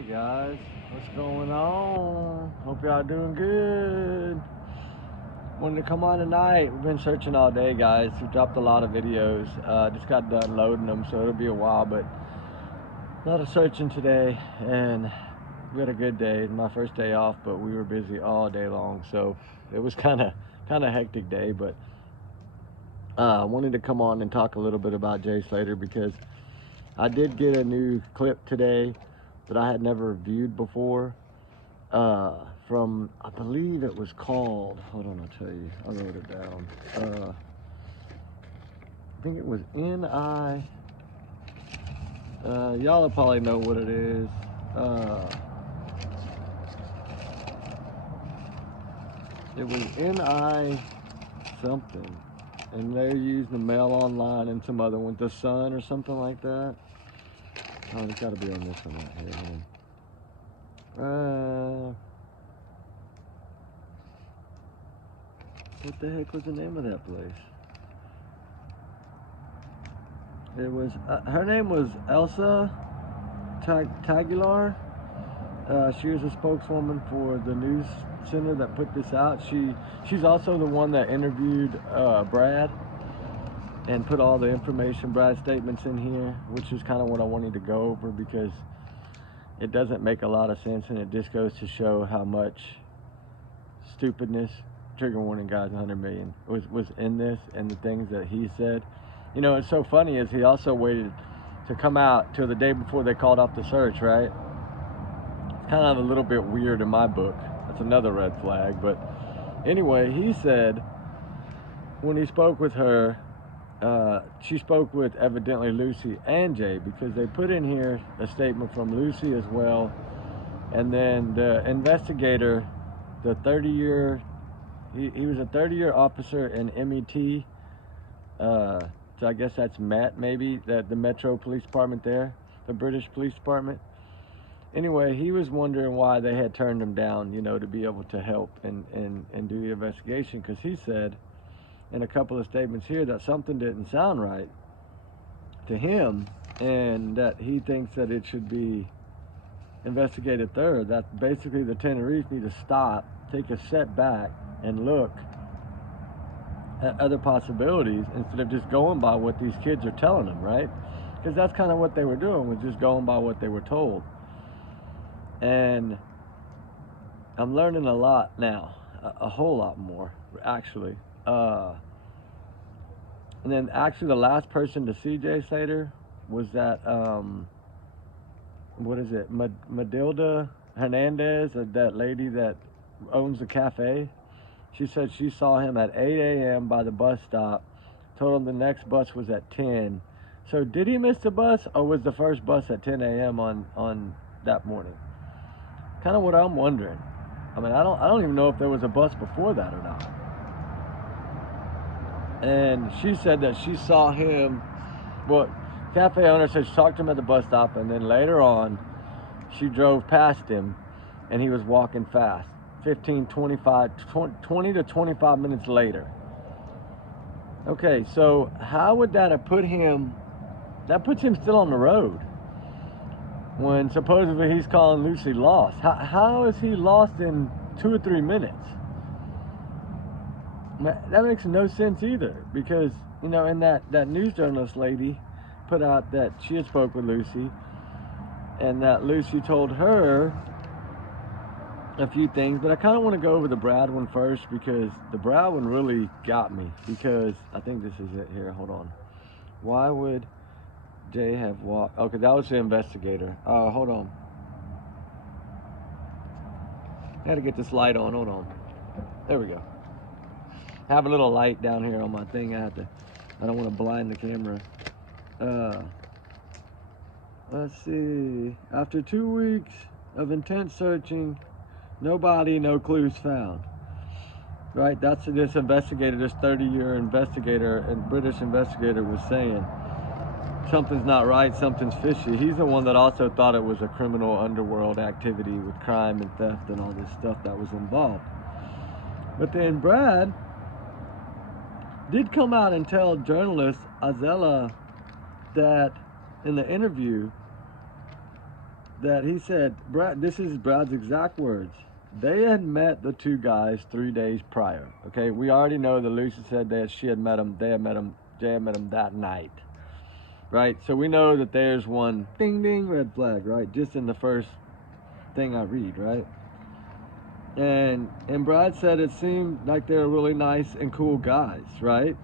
Hey guys, what's going on? Hope y'all doing good. Wanted to come on tonight. We've been searching all day, guys. We dropped a lot of videos. Just got done loading them, so it'll be a while, but a lot of searching today, and we had a good day. My first day off, but we were busy all day long, so it was kind of hectic day. But I wanted to come on and talk a little bit about Jay Slater because I did get a new clip today that I had never viewed before, from, I believe it was called, hold on, I'll tell you, I wrote it down. I think it was N.I. Y'all will probably know what it is. It was N.I. something, and they're using the Mail Online and some other one, The Sun or something like that. Oh, it's got to be on this one right here. What the heck was the name of that place? It was, her name was Elsa Tagular. She was a spokeswoman for the news center that put this out. She's also the one that interviewed Brad and put all the information, Brad's statements in here, which is kind of what I wanted to go over because it doesn't make a lot of sense, and it just goes to show how much stupidness, trigger warning guys, 100 million, was in this and the things that he said. You know, it's so funny is he also waited to come out till the day before they called off the search, right? It's kind of a little bit weird in my book. That's another red flag. But anyway, he said when he spoke with her, she spoke with evidently Lucy and Jay, because they put in here a statement from Lucy as well, and then the investigator, the 30-year, he was a 30-year officer in MET, so I guess that's Met, maybe, the Metro Police Department there, the British Police Department. Anyway, he was wondering why they had turned him down, you know, to be able to help and do the investigation, because he said in a couple of statements here that something didn't sound right to him, and that he thinks that it should be investigated third, that basically the Tenerife need to stop, take a step back, and look at other possibilities instead of just going by what these kids are telling them, right? Because that's kind of what they were doing, was just going by what they were told. And I'm learning a lot now, a whole lot more, actually. And then actually the last person to see Jay Slater was that, what is it, Madilda Hernandez, that lady that owns the cafe. She said she saw him at 8 a.m. by the bus stop, told him the next bus was at 10. So did he miss the bus, or was the first bus at 10 a.m. on that morning? Kind of what I'm wondering. I mean, I don't even know if there was a bus before that or not. And she said that she saw him, well, cafe owner said she talked to him at the bus stop, and then later on she drove past him and he was walking fast, 20 to 25 minutes later. Okay, so how would that have put him, that puts him still on the road when supposedly he's calling Lucy lost. How is he lost in 2 or 3 minutes? That makes no sense either, because, you know, and that news journalist lady put out that she had spoke with Lucy, and that Lucy told her a few things, but I kind of want to go over the Brad one first, because the Brad one really got me, because I think this is it here, hold on. Why would Jay have walked? Okay, that was the investigator. Hold on. I had to get this light on, hold on. There we go. I have a little light down here on my thing. I don't want to blind the camera. Let's see. After 2 weeks of intense searching, nobody, no clues found. Right, that's what this investigator, this 30-year investigator and British investigator was saying. Something's not right, something's fishy. He's the one that also thought it was a criminal underworld activity with crime and theft and all this stuff that was involved. But then Brad did come out and tell journalist Azella that in the interview that he said, Brad, this is Brad's exact words. They had met the two guys 3 days prior. Okay, we already know that Lucy said that she had met him. Jay had met him that night, right? So we know that there's one ding ding red flag, right? Just in the first thing I read, right? And Brad said it seemed like they were really nice and cool guys, right?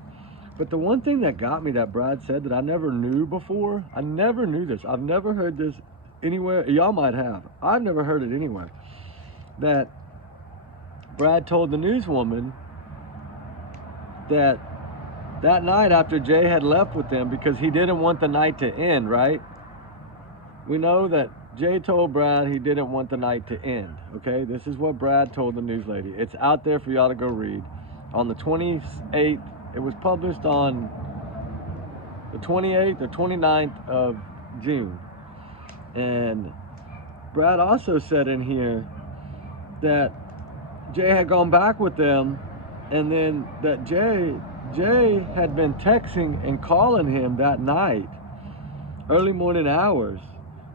But the one thing that got me that Brad said that I never knew before, I never knew this. I've never heard this anywhere. Y'all might have. I've never heard it anywhere. That Brad told the newswoman that night after Jay had left with them, because he didn't want the night to end, right? We know that Jay told Brad he didn't want the night to end, okay? This is what Brad told the news lady. It's out there for y'all to go read. On the 28th, it was published on the 28th or 29th of June. And Brad also said in here that Jay had gone back with them, and then that Jay had been texting and calling him that night, early morning hours.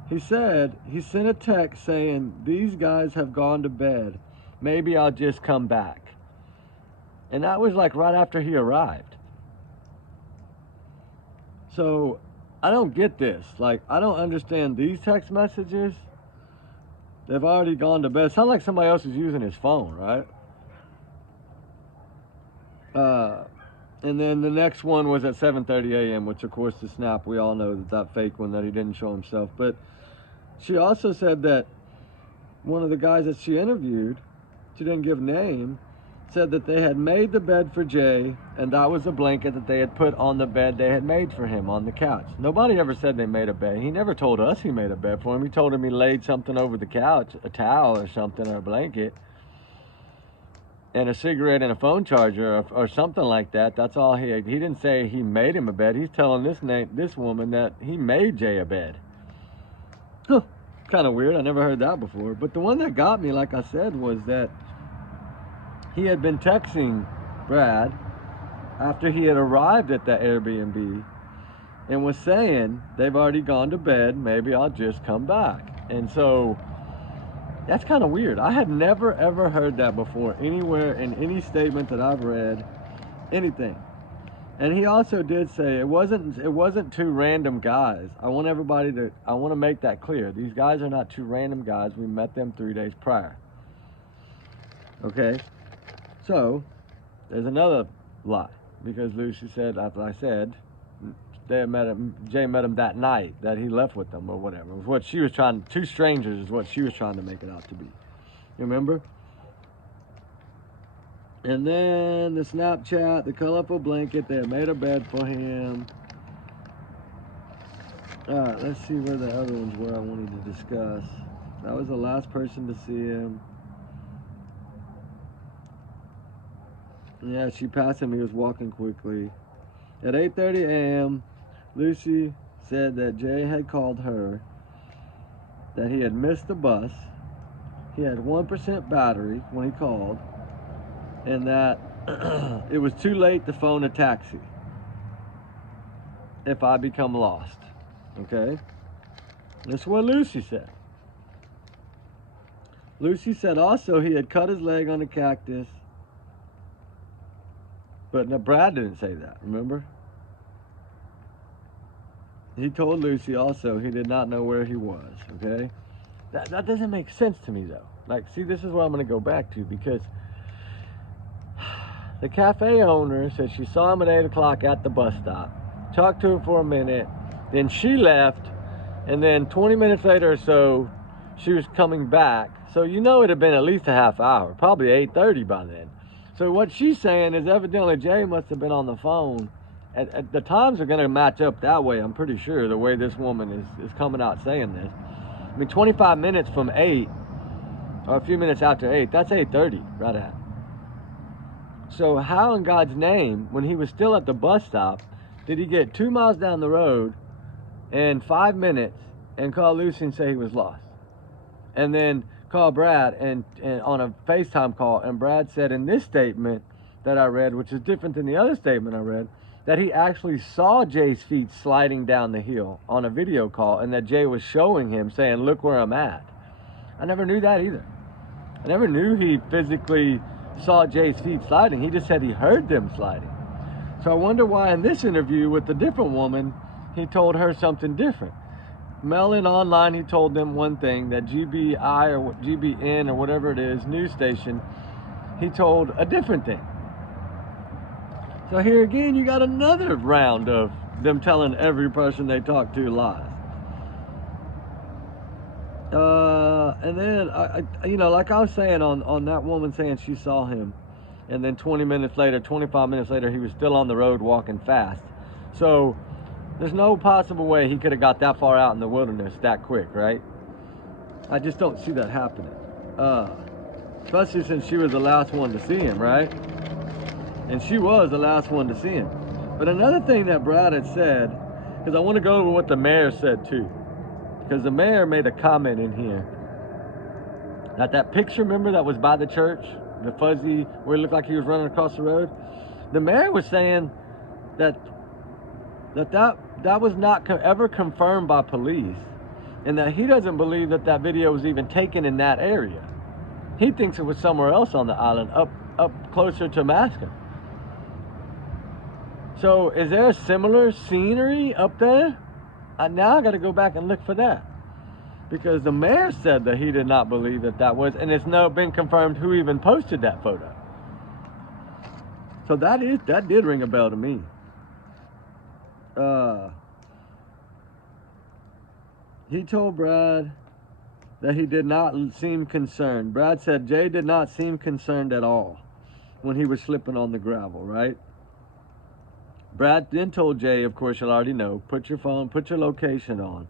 He said he sent a text saying, "These guys have gone to bed. Maybe I'll just come back." And that was like right after he arrived. So I don't get this. Like, I don't understand these text messages. They've already gone to bed. It sounds like somebody else is using his phone, right? And then the next one was at 7:30 a.m., which of course the snap, we all know that fake one, that he didn't show himself. But she also said that one of the guys that she interviewed, she didn't give name, said that they had made the bed for Jay, and that was a blanket that they had put on the bed they had made for him on the couch. Nobody ever said they made a bed. He never told us he made a bed for him. He told him he laid something over the couch, a towel or something, or a blanket, and a cigarette and a phone charger or something like that. That's all he didn't say he made him a bed. He's telling this woman that he made Jay a bed. Huh, kind of weird. I never heard that before. But the one that got me, like I said, was that he had been texting Brad after he had arrived at the Airbnb and was saying, "They've already gone to bed, maybe I'll just come back." And so that's kind of weird. I had never ever heard that before anywhere in any statement that I've read, anything. And he also did say it wasn't two random guys. I want to make that clear. These guys are not two random guys. We met them 3 days prior. Okay? So, there's another lie, because Lucy said, after I said, Jay met him that night, that he left with them or whatever. It was what she was trying, two strangers is what she was trying to make it out to be. You remember? And then the Snapchat, the colorful blanket, they had made a bed for him. Alright, let's see where the other ones were I wanted to discuss. That was the last person to see him. Yeah, she passed him. He was walking quickly. At 8:30 a.m., Lucy said that Jay had called her, that he had missed the bus, he had 1% battery when he called, and that it was too late to phone a taxi if I become lost. Okay? That's what Lucy said. Lucy said also he had cut his leg on a cactus. But no, Brad didn't say that, remember? He told Lucy also he did not know where he was, okay? That doesn't make sense to me, though. Like, see, this is what I'm going to go back to, because the cafe owner said she saw him at 8 o'clock at the bus stop, talked to him for a minute, then she left, and then 20 minutes later or so, she was coming back. So you know it had been at least a half hour, probably 8:30 by then. So what she's saying is evidently Jay must have been on the phone. At the times are going to match up that way, I'm pretty sure, the way this woman is coming out saying this. I mean, 25 minutes from 8, or a few minutes after 8, that's 8:30 right at. So how in God's name, when he was still at the bus stop, did he get 2 miles down the road in 5 minutes and call Lucy and say he was lost? And then call Brad and on a FaceTime call, and Brad said in this statement that I read, which is different than the other statement I read, that he actually saw Jay's feet sliding down the hill on a video call, and that Jay was showing him, saying, look where I'm at. I never knew that either. I never knew he physically saw Jay's feet sliding. He just said he heard them sliding. So I wonder why in this interview with the different woman, he told her something different. Melon online, he told them one thing, that GBI or GBN or whatever it is, news station, he told a different thing. So here again, you got another round of them telling every person they talk to lies. And then, you know, like I was saying on that woman saying she saw him, and then 20 minutes later, 25 minutes later, he was still on the road walking fast. So there's no possible way he could have got that far out in the wilderness that quick, right? I just don't see that happening. Especially since she was the last one to see him, right? And she was the last one to see him. But another thing that Brad had said, because I want to go over what the mayor said too. Because the mayor made a comment in here. That picture, remember, that was by the church? The fuzzy, where it looked like he was running across the road? The mayor was saying that was not ever confirmed by police, and that he doesn't believe that video was even taken in that area. He thinks it was somewhere else on the island, up closer to Mascot. So is there a similar scenery up there? Now I got to go back and look for that, because the mayor said that he did not believe that was, and it's now been confirmed who even posted that photo. So that did ring a bell to me. He told Brad that he did not seem concerned. Brad said Jay did not seem concerned at all when he was slipping on the gravel, right? Brad then told Jay, of course you'll already know, put your location on.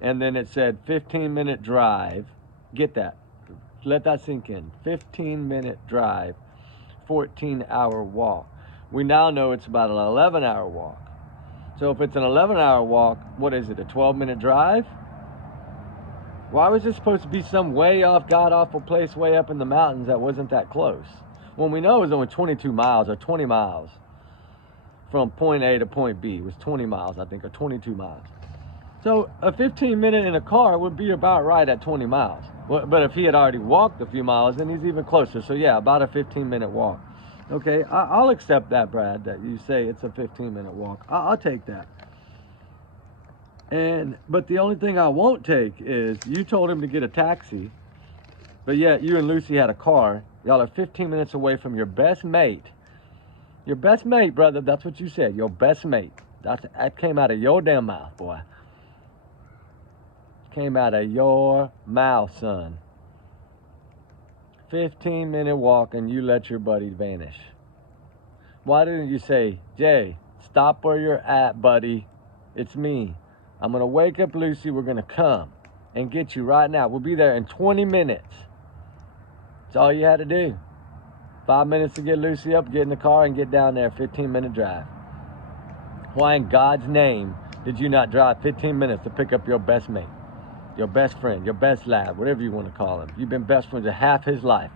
And then it said 15-minute drive. Get that. Let that sink in. 15-minute drive, 14-hour walk. We now know it's about an 11-hour walk. So if it's an 11-hour walk, what is it, a 12-minute drive? Why was this supposed to be some way off, god-awful place way up in the mountains that wasn't that close? When we know it was only 22 miles or 20 miles from point A to point B. It was 20 miles, I think, or 22 miles. So a 15-minute in a car would be about right at 20 miles. But if he had already walked a few miles, then he's even closer. So yeah, about a 15-minute walk. Okay, I'll accept that, Brad, that you say it's a 15-minute walk. I'll take that. But the only thing I won't take is you told him to get a taxi, but yet you and Lucy had a car. Y'all are 15 minutes away from your best mate. Your best mate, brother, that's what you said, your best mate. That came out of your damn mouth, boy. Came out of your mouth, son. 15-minute walk and you let your buddy vanish. Why didn't you say, Jay, stop where you're at, buddy. It's me. I'm going to wake up Lucy. We're going to come and get you right now. We'll be there in 20 minutes. That's all you had to do. 5 minutes to get Lucy up, get in the car, and get down there. 15-minute drive. Why in God's name did you not drive 15 minutes to pick up your best mate, your best friend, your best lad, whatever you want to call him? You've been best friends half his life.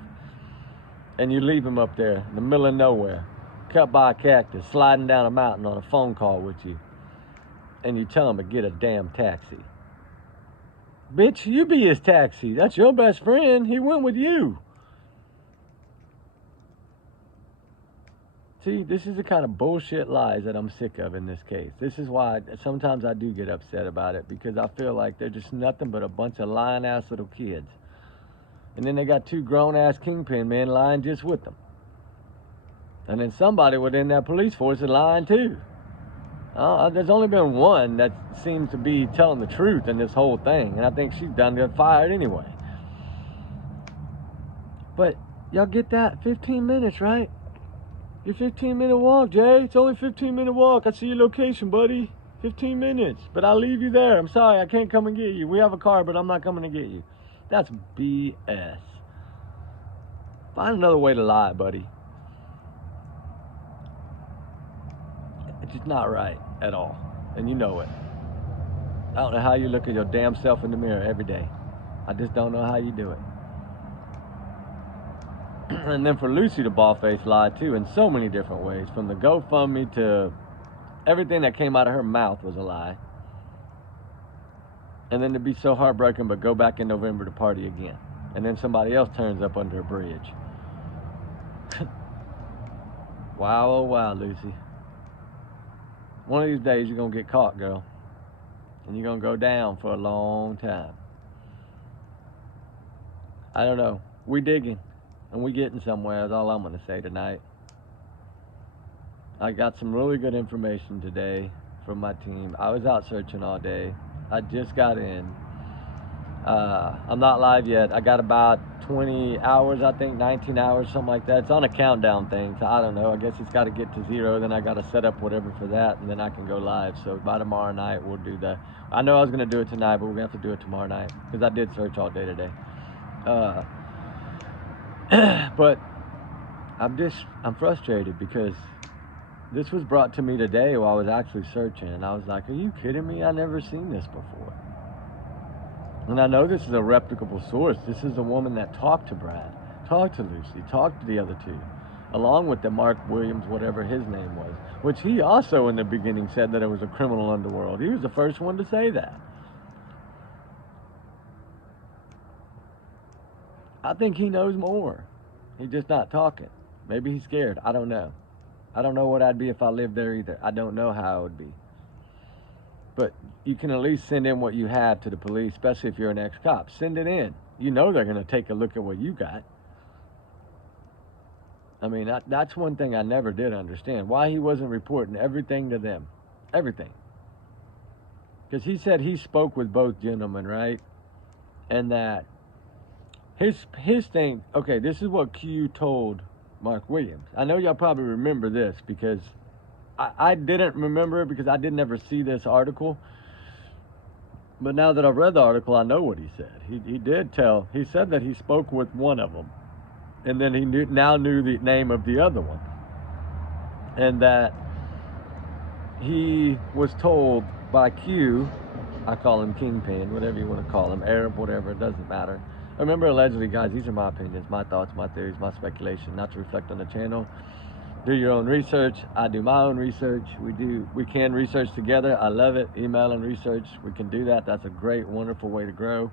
And you leave him up there in the middle of nowhere, cut by a cactus, sliding down a mountain on a phone call with you. And you tell him to get a damn taxi. Bitch, you be his taxi. That's your best friend. He went with you. See, this is the kind of bullshit lies that I'm sick of in this case. This is why sometimes I do get upset about it, because I feel like they're just nothing but a bunch of lying-ass little kids. And then they got two grown-ass kingpin men lying just with them. And then somebody within that police force is lying too. There's only been one that seems to be telling the truth in this whole thing, and I think she's done got fired anyway. But y'all get that? 15 minutes, right? Your 15-minute walk, Jay. It's only a 15-minute walk. I see your location, buddy. 15 minutes. But I'll leave you there. I'm sorry, I can't come and get you. We have a car, but I'm not coming to get you. That's BS. Find another way to lie, buddy. It's just not right at all. And you know it. I don't know how you look at your damn self in the mirror every day. I just don't know how you do it. And then for Lucy to ball-face lie too in so many different ways, from the GoFundMe to everything that came out of her mouth was a lie. And then to be so heartbroken, but go back in November to party again. And then somebody else turns up under a bridge. Wow, oh wow, Lucy. One of these days you're going to get caught, girl. And you're going to go down for a long time. I don't know. We digging. And we getting somewhere is all I'm going to say tonight. I got some really good information today from my team. I was out searching all day. I just got in. I'm not live yet. I got about 20 hours, I think, 19 hours, something like that. It's on a countdown thing, so I don't know. I guess it's got to get to 0, then I got to set up whatever for that, and then I can go live. So by tomorrow night, we'll do that. I know I was going to do it tonight, but we're going to have to do it tomorrow night, because I did search all day today. But I'm frustrated because this was brought to me today while I was actually searching, and I was like, are you kidding me? I've never seen this before. And I know this is a reputable source. This is a woman that talked to Brad, talked to Lucy, talked to the other two, along with the Mark Williams, whatever his name was, which he also in the beginning said that it was a criminal underworld. He was the first one to say that. I think he knows more. He's just not talking. Maybe he's scared. I don't know. I don't know what I'd be if I lived there either. I don't know how I would be. But you can at least send in what you have to the police, especially if you're an ex-cop. Send it in. You know they're going to take a look at what you got. I mean, that's one thing I never did understand. Why he wasn't reporting everything to them. Everything. Because he said he spoke with both gentlemen, right? And that his thing, okay, this is what Q told Mark Williams. I know y'all probably remember this because I didn't remember it because I didn't ever see this article. But now that I've read the article, I know what he said. He said that he spoke with one of them. And then he now knew the name of the other one. And that he was told by Q, I call him Kingpin, whatever you want to call him, Arab, whatever, it doesn't matter. Remember, allegedly, guys, these are my opinions, my thoughts, my theories, my speculation, not to reflect on the channel. Do your own research. I do my own research. We can research together. I love it. Email and research. We can do that. That's a great, wonderful way to grow.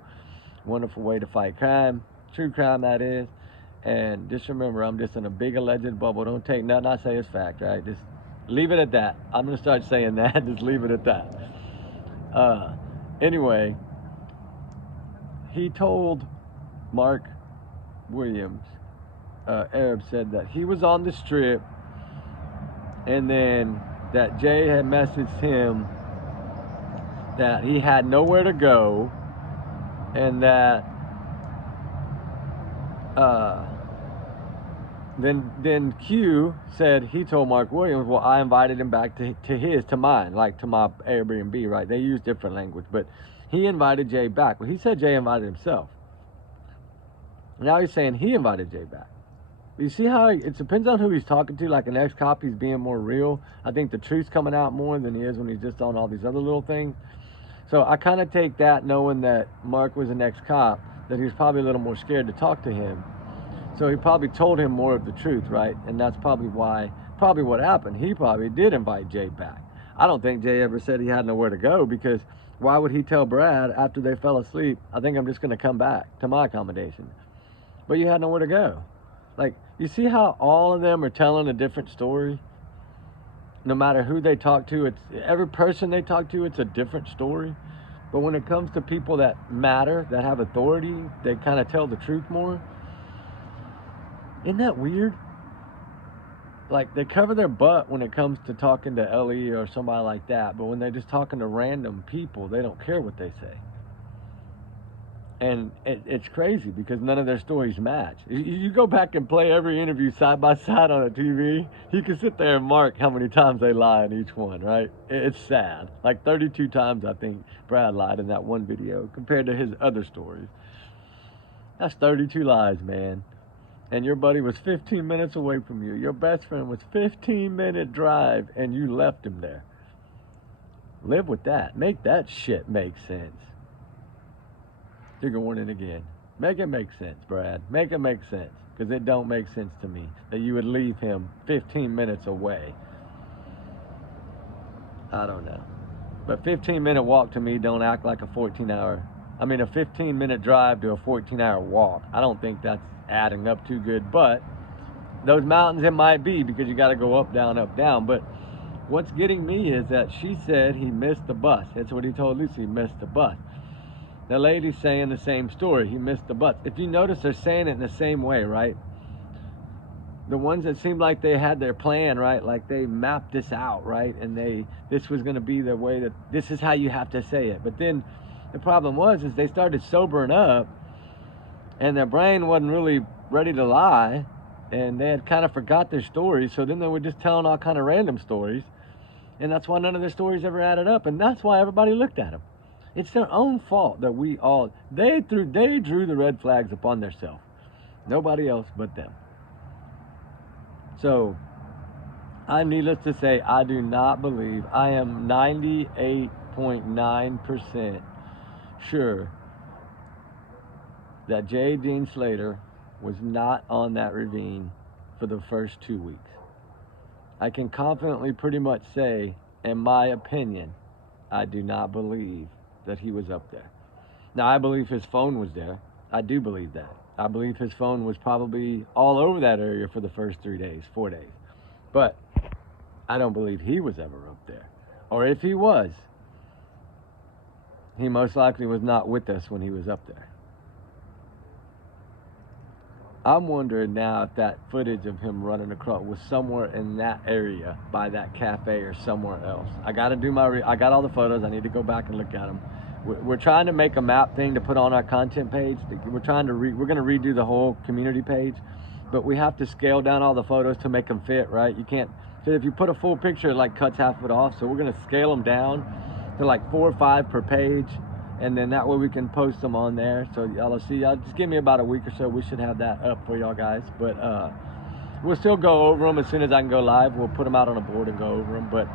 Wonderful way to fight crime. True crime, that is. And just remember, I'm just in a big alleged bubble. Don't take nothing I say as fact, right? Just leave it at that. I'm going to start saying that. Just leave it at that. Anyway, he told Mark Williams, Arab said that he was on the strip and then that Jay had messaged him that he had nowhere to go and that then Q said he told Mark Williams, well, I invited him back to mine, like to my Airbnb, right? They use different language, but he invited Jay back. Well, he said Jay invited himself. Now he's saying he invited Jay back. You see how it depends on who he's talking to. Like an ex-cop, he's being more real. I think the truth's coming out more than he is when he's just on all these other little things. So I kind of take that, knowing that Mark was an ex-cop, that he was probably a little more scared to talk to him. So he probably told him more of the truth, right? And that's probably what happened. He probably did invite Jay back. I don't think Jay ever said he had nowhere to go, because why would he tell Brad after they fell asleep, I think I'm just going to come back to my accommodation? But you had nowhere to go. Like, you see how all of them are telling a different story? No matter who they talk to, every person they talk to, it's a different story. But when it comes to people that matter, that have authority, they kind of tell the truth more. Isn't that weird? Like, they cover their butt when it comes to talking to Ellie or somebody like that, but when they're just talking to random people, they don't care what they say. And it's crazy because none of their stories match. You go back and play every interview side by side on a TV, you can sit there and mark how many times they lie in each one, right? It's sad. Like 32 times, I think, Brad lied in that one video compared to his other stories. That's 32 lies, man. And your buddy was 15 minutes away from you. Your best friend was 15-minute drive and you left him there. Live with that. Make that shit make sense. Trigger warning again. Make it make sense, Brad. Make it make sense. Because it don't make sense to me that you would leave him 15 minutes away. I don't know. But 15-minute walk to me don't act like a 15-minute drive to a 14-hour walk. I don't think that's adding up too good. But those mountains, it might be, because you got to go up, down, up, down. But what's getting me is that she said he missed the bus. That's what he told Lucy, he missed the bus. The lady's saying the same story, he missed the bus. If you notice, they're saying it in the same way, right? The ones that seemed like they had their plan, right? Like they mapped this out, right? And this was going to be the way that, this is how you have to say it. But then the problem is they started sobering up, and their brain wasn't really ready to lie, and they had kind of forgot their stories. So then they were just telling all kind of random stories, and that's why none of their stories ever added up, and that's why everybody looked at them. It's their own fault that they drew the red flags upon themselves. Nobody else but them. So, needless to say, I do not believe, I am 98.9% sure that J. Dean Slater was not on that ravine for the first 2 weeks. I can confidently pretty much say, in my opinion, I do not believe that he was up there. Now, I believe his phone was there. I do believe that. I believe his phone was probably all over that area for the first 4 days. But I don't believe he was ever up there. Or if he was, he most likely was not with us when he was up there. I'm wondering now if that footage of him running across was somewhere in that area by that cafe or somewhere else. I got to do I got all the photos. I need to go back and look at them. We're trying to make a map thing to put on our content page. We're going to redo the whole community page, but we have to scale down all the photos to make them fit, right? You can't, so if you put a full picture, it like cuts half of it off. So we're going to scale them down to like 4 or 5 per page. And then that way we can post them on there. So y'all will see. Y'all just give me about a week or so. We should have that up for y'all guys. But we'll still go over them as soon as I can go live. We'll put them out on a board and go over them. But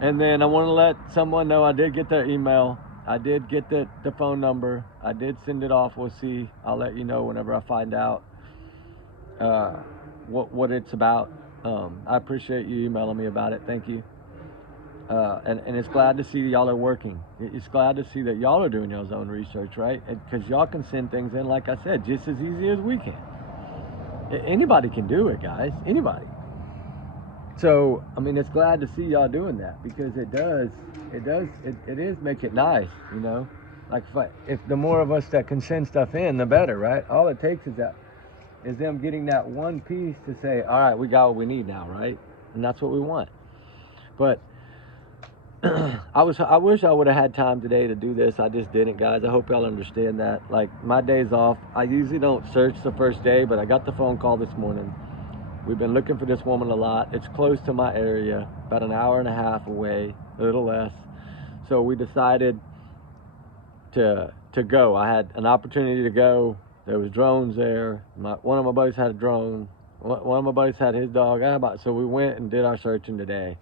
and then I want to let someone know I did get their email. I did get the phone number. I did send it off. We'll see. I'll let you know whenever I find out what it's about. I appreciate you emailing me about it. Thank you. And it's glad to see y'all are working. It's glad to see that y'all are doing y'all's own research, right? Because y'all can send things in, like I said, just as easy as we can. Anybody can do it, guys. Anybody. So, I mean, it's glad to see y'all doing that, because it is make it nice, you know? Like if the more of us that can send stuff in, the better, right? All it takes is them getting that one piece to say, all right, we got what we need now, right? And that's what we want. But I wish I would have had time today to do this. I just didn't, guys. I hope y'all understand that. Like, my days off, I usually don't search the first day, but I got the phone call this morning. We've been looking for this woman a lot. It's close to my area, about an hour and a half away, a little less. So we decided to go. I had an opportunity to go. There was drones there. One of my buddies had a drone. One of my buddies had his dog. So we went and did our searching today.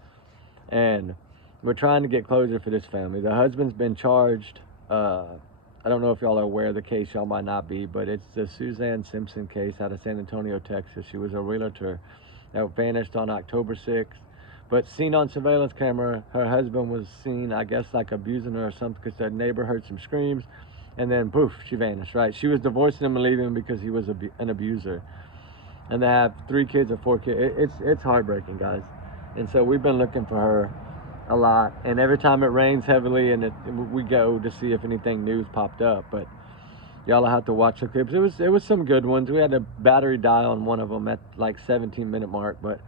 And we're trying to get closure for this family. The husband's been charged. I don't know if y'all are aware of the case. Y'all might not be, but it's the Suzanne Simpson case out of San Antonio, Texas. She was a realtor that vanished on October 6th. But seen on surveillance camera, her husband was seen, I guess, like abusing her or something, because the neighbor heard some screams. And then, poof, she vanished, right? She was divorcing him and leaving him because he was an abuser. And they have 3 kids or 4 kids. It's heartbreaking, guys. And so we've been looking for her a lot, and every time it rains heavily and we go to see if anything new's popped up. But y'all have to watch the clips. It was some good ones. We had a battery die on one of them at like 17-minute mark, but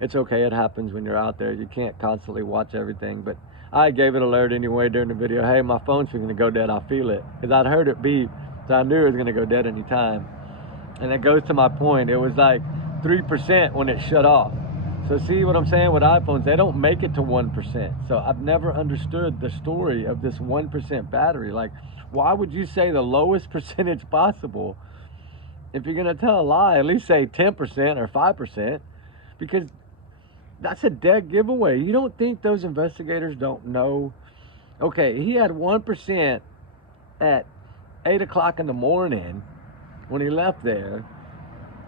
it's okay. It happens when you're out there. You can't constantly watch everything. But I gave it alert anyway during the video. Hey, my phone's going to go dead. I feel it, because I'd heard it beep, so I knew it was going to go dead any time. And it goes to my point. It was like 3% when it shut off. So see what I'm saying with iPhones? They don't make it to 1%. So I've never understood the story of this 1% battery. Like, why would you say the lowest percentage possible? If you're going to tell a lie, at least say 10% or 5%, because that's a dead giveaway. You don't think those investigators don't know? Okay, he had 1% at 8 o'clock in the morning when he left there.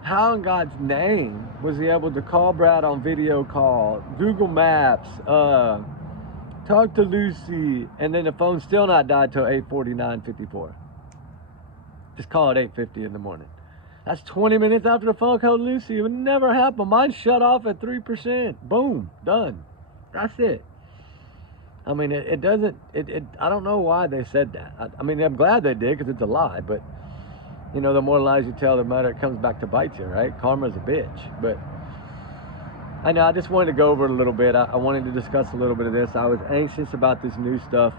How in God's name was he able to call Brad on video call, Google Maps, talk to Lucy, and then the phone still not died till 8:49:54? Just call it 8:50 in the morning. That's 20 minutes after the phone called Lucy. It would never happen. Mine shut off at 3%. Boom, done. That's it. I mean, it doesn't, I don't know why they said that. I mean, I'm glad they did, because it's a lie, but, you know, the more lies you tell, the better it comes back to bite you, right? Karma's a bitch. But I know, I just wanted to go over it a little bit. I wanted to discuss a little bit of this. I was anxious about this new stuff,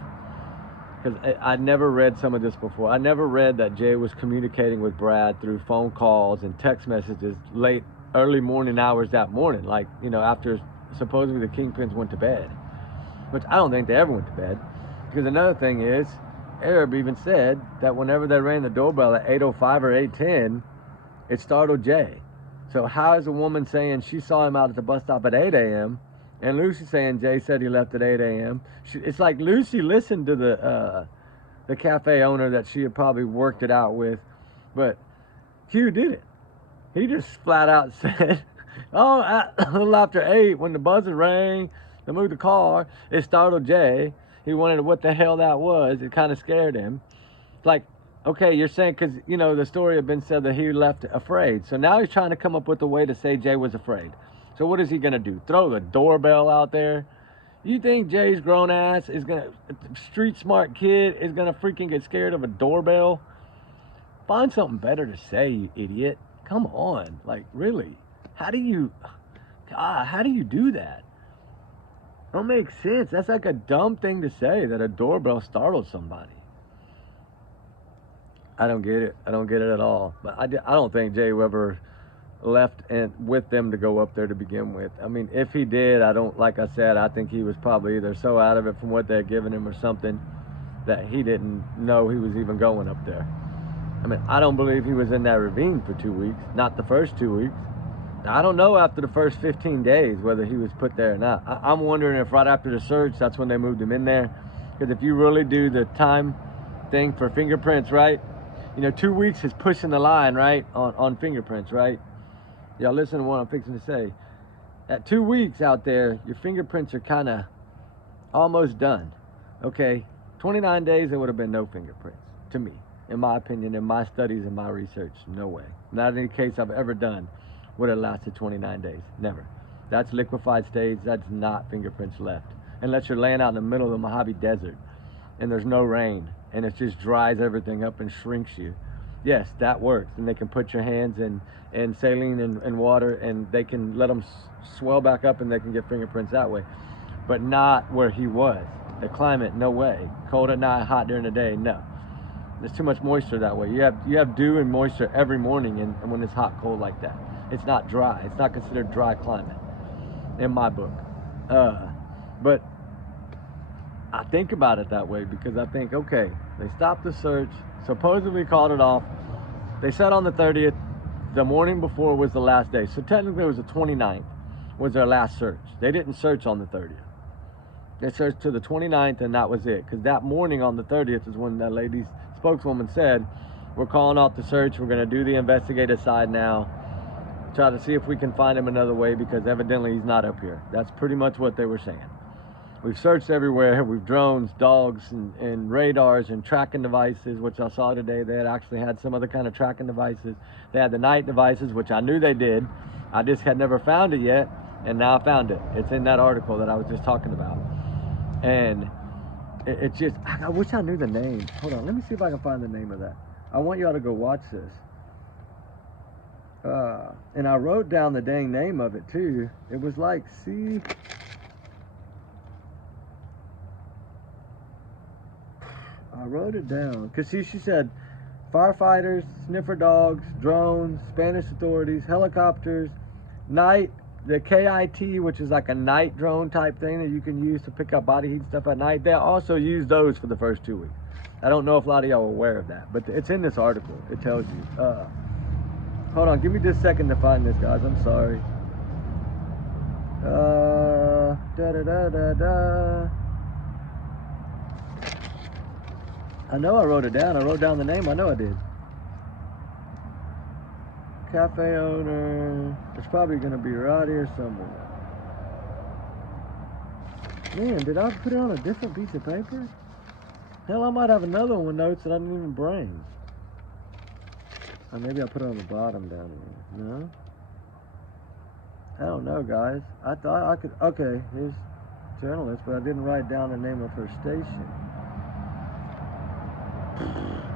because I'd never read some of this before. I never read that Jay was communicating with Brad through phone calls and text messages early morning hours that morning, like, you know, after supposedly the Kingpins went to bed, which I don't think they ever went to bed. Because another thing is, Arab even said that whenever they rang the doorbell at 8:05 or 8:10, it startled Jay. So how is a woman saying she saw him out at the bus stop at 8 a.m. and Lucy saying Jay said he left at 8 a.m.? It's like Lucy listened to the cafe owner that she had probably worked it out with, but Q didn't. He just flat out said, oh, a little after 8, when the buzzer rang, they moved the car, it startled Jay. He wondered what the hell that was. It kind of scared him. Like, okay, you're saying, because, you know, the story had been said that he left afraid. So now he's trying to come up with a way to say Jay was afraid. So what is he going to do? Throw the doorbell out there? You think Jay's grown ass is going to, street smart kid is going to freaking get scared of a doorbell? Find something better to say, you idiot. Come on. Like, really? How do you do that? Don't make sense. That's like a dumb thing to say, that a doorbell startled somebody. I don't get it. I don't get it at all. But I don't think Jay ever left with them to go up there to begin with. I mean, if he did, like I said, I think he was probably either so out of it from what they had given him or something that he didn't know he was even going up there. I mean, I don't believe he was in that ravine for 2 weeks, not the first 2 weeks. I don't know after the first 15 days whether he was put there or not. I'm wondering if right after the search, that's when they moved him in there. Because if you really do the time thing for fingerprints, right? You know, 2 weeks is pushing the line, right? On fingerprints, right? Y'all listen to what I'm fixing to say. At 2 weeks out there, your fingerprints are kind of almost done. Okay? 29 days, there would have been no fingerprints, to me. In my opinion, in my studies, in my research, no way. Not any case I've ever done would have lasted 29 days. Never. That's liquefied stage. That's not fingerprints left. Unless you're laying out in the middle of the Mojave Desert and there's no rain and it just dries everything up and shrinks you. Yes, that works. And they can put your hands in saline and water, and they can let them swell back up and they can get fingerprints that way. But not where he was. The climate, no way. Cold at night, hot during the day, no. There's too much moisture that way. You have dew and moisture every morning and when it's hot, cold like that. It's not dry. It's not considered dry climate in my book. But I think about it that way because I think, okay, they stopped the search, supposedly called it off. They said on the 30th, the morning before was the last day. So technically it was the 29th was their last search. They didn't search on the 30th. They searched to the 29th and that was it. Because that morning on the 30th is when that lady's spokeswoman said, we're calling off the search. We're going to do the investigative side now. Try to see if we can find him another way because evidently he's not up here. That's pretty much what they were saying. We've searched everywhere. We've drones, dogs, and radars and tracking devices, which I saw today. They had actually had some other kind of tracking devices. They had the night devices, which I knew they did. I just had never found it yet, and now I found it. It's in that article that I was just talking about. And it's just, I wish I knew the name. Hold on, let me see if I can find the name of that. I want y'all to go watch this. And I wrote down the dang name of it too. It was like, see, I wrote it down because she said firefighters, sniffer dogs, drones, Spanish authorities, helicopters, night, the KIT, which is like a night drone type thing that you can use to pick up body heat stuff at night. They also use those for the first 2 weeks. I don't know if a lot of y'all are aware of that, but it's in this article. It tells you. Hold on, give me just a second to find this, guys. I'm sorry. I know I wrote it down. I wrote down the name. I know I did. cafe owner. It's probably gonna be right here somewhere. Man, did I put it on a different piece of paper? Hell, I might have another one with notes that I didn't even bring. Or maybe I put it on the bottom down here. No? I don't know, guys. I thought I could. Okay, here's journalist, but I didn't write down the name of her station.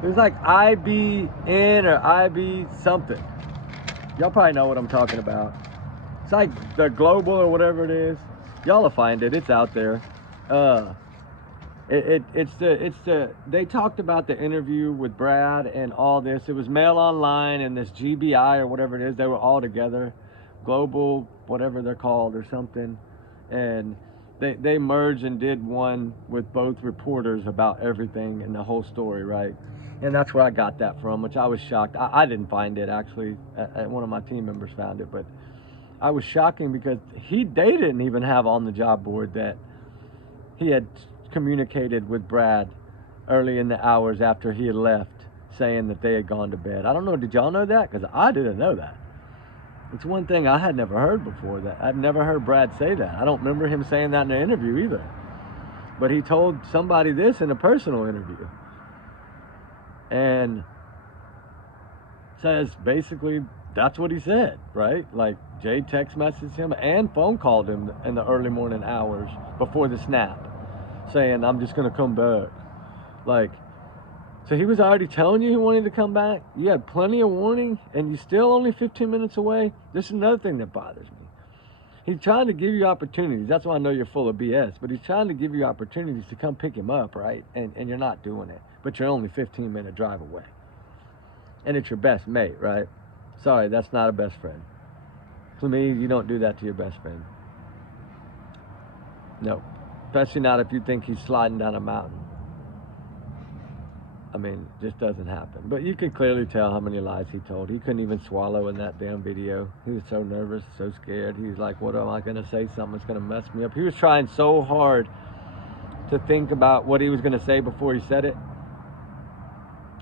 It was like IBN or IB something. Y'all probably know what I'm talking about. It's like the Global or whatever it is. Y'all will find it. It's out there. They talked about the interview with Brad and all this. It was Mail Online and this GBI or whatever it is. They were all together. Global, whatever they're called or something. And they merged and did one with both reporters about everything and the whole story, right? And that's where I got that from, which I was shocked. I didn't find it, actually. One of my team members found it, but I was shocking because they didn't even have on the job board that he had communicated with Brad early in the hours after he had left, saying that they had gone to bed. I don't know, did y'all know that? Because I didn't know that. It's one thing I had never heard before. That I'd never heard Brad say that. I don't remember him saying that in an interview either. But he told somebody this in a personal interview. And says basically that's what he said, right? Like Jay text messaged him and phone called him in the early morning hours before the snap, saying, I'm just gonna come back. Like, so he was already telling you he wanted to come back. You had plenty of warning and you're still only 15 minutes away. This is another thing that bothers me. He's trying to give you opportunities. That's why I know you're full of BS, but he's trying to give you opportunities to come pick him up, right? And you're not doing it, but you're only 15-minute drive away. And it's your best mate, right? Sorry, that's not a best friend. To me, you don't do that to your best friend. No, especially not if you think he's sliding down a mountain. I mean, it just doesn't happen. But you could clearly tell how many lies he told. He couldn't even swallow in that damn video. He was so nervous, so scared. He was like, what am I going to say? Something that's going to mess me up. He was trying so hard to think about what he was going to say before he said it.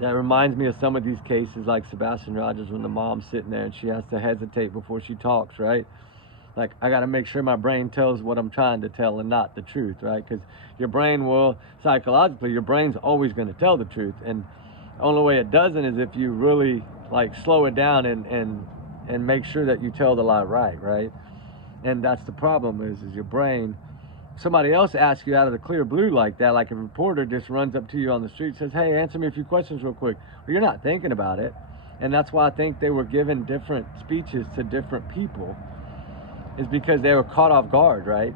That reminds me of some of these cases like Sebastian Rogers when the mom's sitting there and she has to hesitate before she talks, right? Like, I got to make sure my brain tells what I'm trying to tell and not the truth, right? Because your brain will, psychologically, your brain's always going to tell the truth. And the only way it doesn't is if you really, like, slow it down and make sure that you tell the lie right? And that's the problem is your brain, somebody else asks you out of the clear blue like that, like a reporter just runs up to you on the street, says, hey, answer me a few questions real quick. Well, you're not thinking about it. And that's why I think they were given different speeches to different people, is because they were caught off guard, right?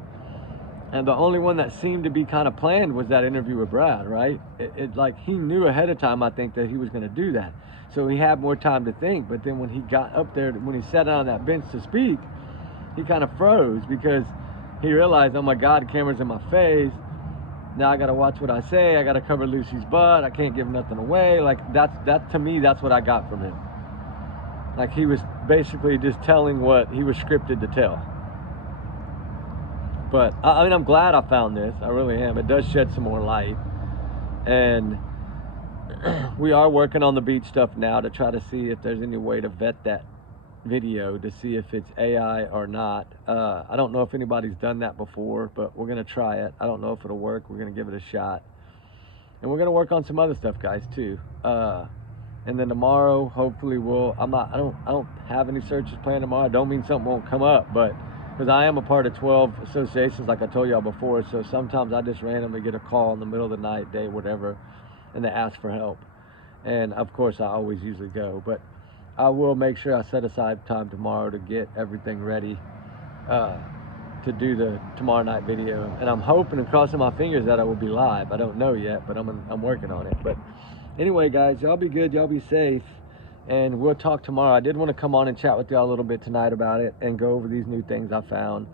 And the only one that seemed to be kind of planned was that interview with Brad, right? It like he knew ahead of time, I think, that he was going to do that. So he had more time to think. But then when he got up there, when he sat down on that bench to speak, he kind of froze because he realized, oh my God, the camera's in my face. Now I got to watch what I say. I got to cover Lucy's butt. I can't give nothing away. Like that to me, that's what I got from him. Like he was basically just telling what he was scripted to tell. But I mean, I'm glad I found this. I really am. It does shed some more light. And we are working on the beach stuff now to try to see if there's any way to vet that video to see if it's AI or not. I don't know if anybody's done that before, but we're going to try it. I don't know if it'll work. We're going to give it a shot. And we're going to work on some other stuff, guys, too. And then tomorrow, hopefully I don't have any searches planned tomorrow. I don't mean something won't come up, but because I am a part of 12 associations, like I told y'all before, so sometimes I just randomly get a call in the middle of the night, day, whatever, and they ask for help. And of course, I always usually go, but I will make sure I set aside time tomorrow to get everything ready to do the tomorrow night video. And I'm hoping and crossing my fingers that I will be live. I don't know yet, but I'm working on it. But anyway, guys, y'all be good, y'all be safe, and we'll talk tomorrow. I did want to come on and chat with y'all a little bit tonight about it and go over these new things I found.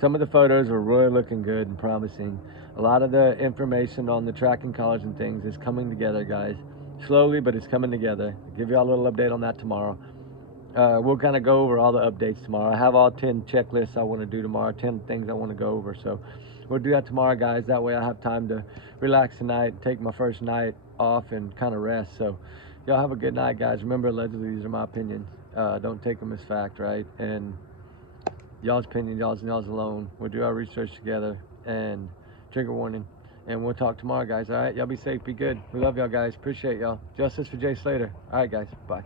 Some of the photos were really looking good and promising. A lot of the information on the tracking collars and things is coming together, guys. Slowly, but it's coming together. I'll give y'all a little update on that tomorrow. We'll kind of go over all the updates tomorrow. I have all 10 checklists I want to do tomorrow, 10 things I want to go over. So we'll do that tomorrow, guys. That way I have time to relax tonight, take my first night off and kind of rest. So Y'all have a good night, guys. Remember, allegedly, these are my opinions. Don't take them as fact, right? And y'all's opinion, y'all's alone. We'll do our research together. And trigger warning. And we'll talk tomorrow, guys. All right? Y'all be safe. Be good. We love y'all, guys. Appreciate y'all. Justice for Jay Slater. All right, guys. Bye.